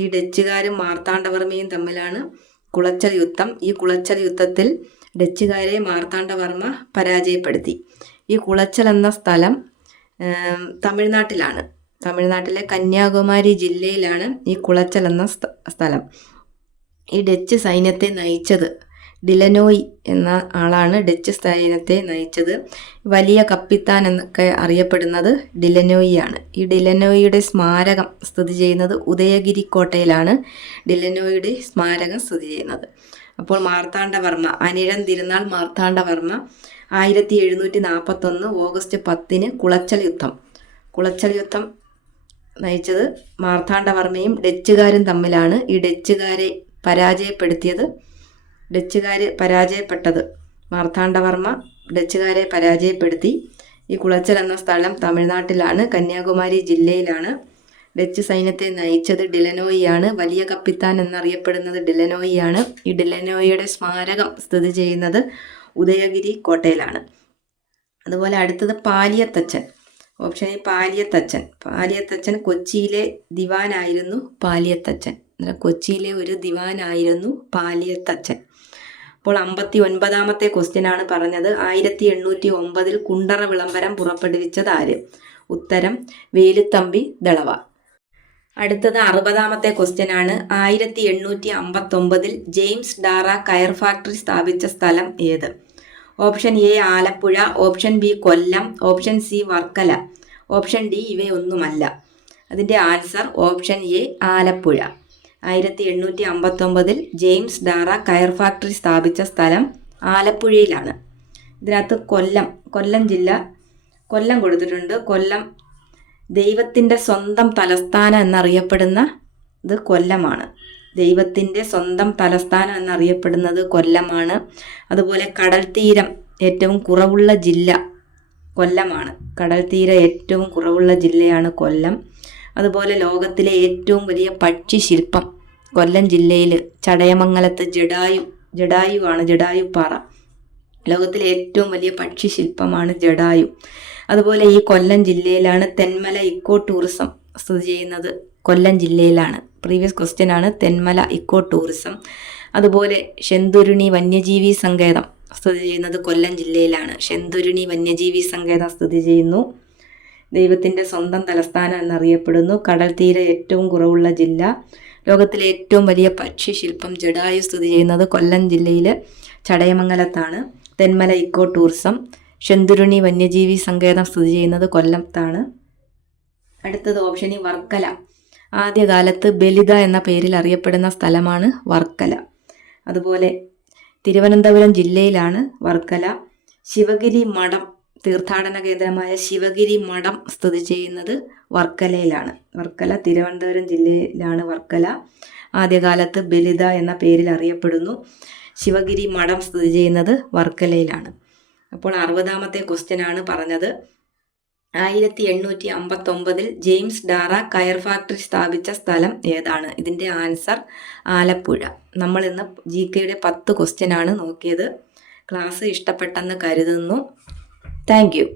ഈ ഡച്ചുകാരും മാർത്താണ്ഡവർമ്മയും തമ്മിലാണ് കുളച്ചൽ യുദ്ധം. ഈ കുളച്ചൽ യുദ്ധത്തിൽ ഡച്ചുകാരെ മാർത്താണ്ഡവർമ്മ പരാജയപ്പെടുത്തി. ഈ കുളച്ചൽ എന്ന സ്ഥലം തമിഴ്നാട്ടിലാണ്. തമിഴ്നാട്ടിലെ കന്യാകുമാരി ജില്ലയിലാണ് ഈ കുളച്ചൽ എന്ന സ്ഥലം. ഈ ഡച്ച് സൈന്യത്തെ നയിച്ചത് ഡിലനോയി എന്ന ആളാണ് ഡച്ച് സൈന്യത്തെ നയിച്ചത്. വലിയ കപ്പിത്താൻ എന്നൊക്കെ അറിയപ്പെടുന്നത് ഡിലനോയിയാണ്. ഈ ഡിലനോയിയുടെ സ്മാരകം സ്ഥിതി ചെയ്യുന്നത് ഉദയഗിരി കോട്ടയിലാണ്. ഡിലനോയിയുടെ സ്മാരകം സ്ഥിതി ചെയ്യുന്നത്. അപ്പോൾ മാർത്താണ്ഡവർമ്മ, അനിഴം തിരുനാൾ മാർത്താണ്ഡവർമ്മ 1741 ഓഗസ്റ്റ് 10-ന് കുളച്ചൽ യുദ്ധം നയിച്ചത് മാർത്താണ്ഡവർമ്മയും ഡച്ചുകാരും തമ്മിലാണ്. ഈ ഡച്ചുകാരെ പരാജയപ്പെട്ടത് മാർത്താണ്ഡവർമ്മ ഡച്ചുകാരെ പരാജയപ്പെടുത്തി. ഈ കുളച്ചൽ എന്ന സ്ഥലം തമിഴ്നാട്ടിലാണ്, കന്യാകുമാരി ജില്ലയിലാണ്. ഡച്ച് സൈന്യത്തെ നയിച്ചത് ഡിലനോയിയാണ്. വലിയ കപ്പിത്താൻ എന്നറിയപ്പെടുന്നത് ഡിലനോയിയാണ്. ഈ ഡിലനോയിയുടെ സ്മാരകം സ്ഥിതി ചെയ്യുന്നത് ഉദയഗിരി കോട്ടയിലാണ്. അതുപോലെ അടുത്തത് പാലിയത്തച്ചൻ. ഓപ്ഷൻ എ പാലിയത്തച്ചൻ കൊച്ചിയിലെ ദിവാനായിരുന്നു പാലിയത്തച്ചൻ. കൊച്ചിയിലെ ഒരു ദിവാനായിരുന്നു പാലിയത്തച്ചൻ. അപ്പോൾ 59-ാമത്തെ ക്വസ്റ്റ്യനാണ് പറഞ്ഞത്. 1809 കുണ്ടറ വിളംബരം പുറപ്പെടുവിച്ചത് ആര്? ഉത്തരം വേലുത്തമ്പി ദളവ. അടുത്തത് 60-ാമത്തെ ക്വസ്റ്റ്യനാണ്. 1859 ജെയിംസ് ഡാറ കയർ ഫാക്ടറി സ്ഥാപിച്ച സ്ഥലം ഏത്? Option A Alappuzha, option B Kollam, option C Varkala, option D ഇവയൊന്നുമല്ല. അതിൻ്റെ answer option A Alappuzha. 1859 James Darragh coir factory സ്ഥാപിച്ച സ്ഥലം ആലപ്പുഴയിലാണ്. ഇതിനകത്ത് കൊല്ലം ജില്ല കൊടുത്തിട്ടുണ്ട്. കൊല്ലം ദൈവത്തിൻ്റെ സ്വന്തം തലസ്ഥാനം എന്നറിയപ്പെടുന്ന ഇത് കൊല്ലമാണ്. ദൈവത്തിൻ്റെ സ്വന്തം തലസ്ഥാനം എന്നറിയപ്പെടുന്നത് കൊല്ലമാണ്. അതുപോലെ കടൽ തീരം ഏറ്റവും കുറവുള്ള ജില്ല കൊല്ലമാണ്. കടൽ തീരം ഏറ്റവും കുറവുള്ള ജില്ലയാണ് കൊല്ലം. അതുപോലെ ലോകത്തിലെ ഏറ്റവും വലിയ പക്ഷിശില്പം കൊല്ലം ജില്ലയിൽ ചടയമംഗലത്ത് ജഡായുവാണ്. ജഡായുപ്പാറ ലോകത്തിലെ ഏറ്റവും വലിയ പക്ഷിശില്പമാണ് ജഡായു. അതുപോലെ ഈ കൊല്ലം ജില്ലയിലാണ് തെന്മല ഇക്കോ ടൂറിസം സ്ഥിതി ചെയ്യുന്നത്. കൊല്ലം ജില്ലയിലാണ്. പ്രീവിയസ് ക്വസ്റ്റ്യൻ ആണ് തെന്മല ഇക്കോ ടൂറിസം. അതുപോലെ ശെന്തുരുണി വന്യജീവി സങ്കേതം സ്ഥിതി ചെയ്യുന്നത് കൊല്ലം ജില്ലയിലാണ്. ശെന്തുരുണി വന്യജീവി സങ്കേതം സ്ഥിതി ചെയ്യുന്നു. ദൈവത്തിൻ്റെ സ്വന്തം തലസ്ഥാനം എന്നറിയപ്പെടുന്നു. കടൽ തീരെ ഏറ്റവും കുറവുള്ള ജില്ല. ലോകത്തിലെ ഏറ്റവും വലിയ പക്ഷിശില്പം ജഡായു സ്ഥിതി ചെയ്യുന്നത് കൊല്ലം ജില്ലയിൽ ചടയമംഗലത്താണ്. തെന്മല ഇക്കോ ടൂറിസം, ശെന്തുരുണി വന്യജീവി സങ്കേതം സ്ഥിതി ചെയ്യുന്നത് കൊല്ലത്താണ്. അടുത്തത് ഓപ്ഷൻ ഇ വർക്കല. ആദ്യകാലത്ത് ബലിത എന്ന പേരിൽ അറിയപ്പെടുന്ന സ്ഥലമാണ് വർക്കല. അതുപോലെ തിരുവനന്തപുരം ജില്ലയിലാണ് വർക്കല. ശിവഗിരി മഠം, തീർത്ഥാടന കേന്ദ്രമായ ശിവഗിരി മഠം സ്ഥിതി ചെയ്യുന്നത് വർക്കലയിലാണ്. വർക്കല തിരുവനന്തപുരം ജില്ലയിലാണ് വർക്കല. ആദ്യകാലത്ത് ബലിത എന്ന പേരിൽ അറിയപ്പെടുന്നു. ശിവഗിരി മഠം സ്ഥിതി ചെയ്യുന്നത് വർക്കലയിലാണ്. അപ്പോൾ 60-ാമത്തെ ക്വസ്റ്റ്യൻ ആണ് പറഞ്ഞത്. 1859 ജെയിംസ് ഡാറ കയർ ഫാക്ടറി സ്ഥാപിച്ച സ്ഥലം ഏതാണ്? ഇതിൻ്റെ ആൻസർ ആലപ്പുഴ. നമ്മൾ ഇന്ന് GK 10 ക്വസ്റ്റ്യൻ ആണ് നോക്കിയത്. ക്ലാസ് ഇഷ്ടപ്പെട്ടെന്ന് കരുതുന്നു. Thank you.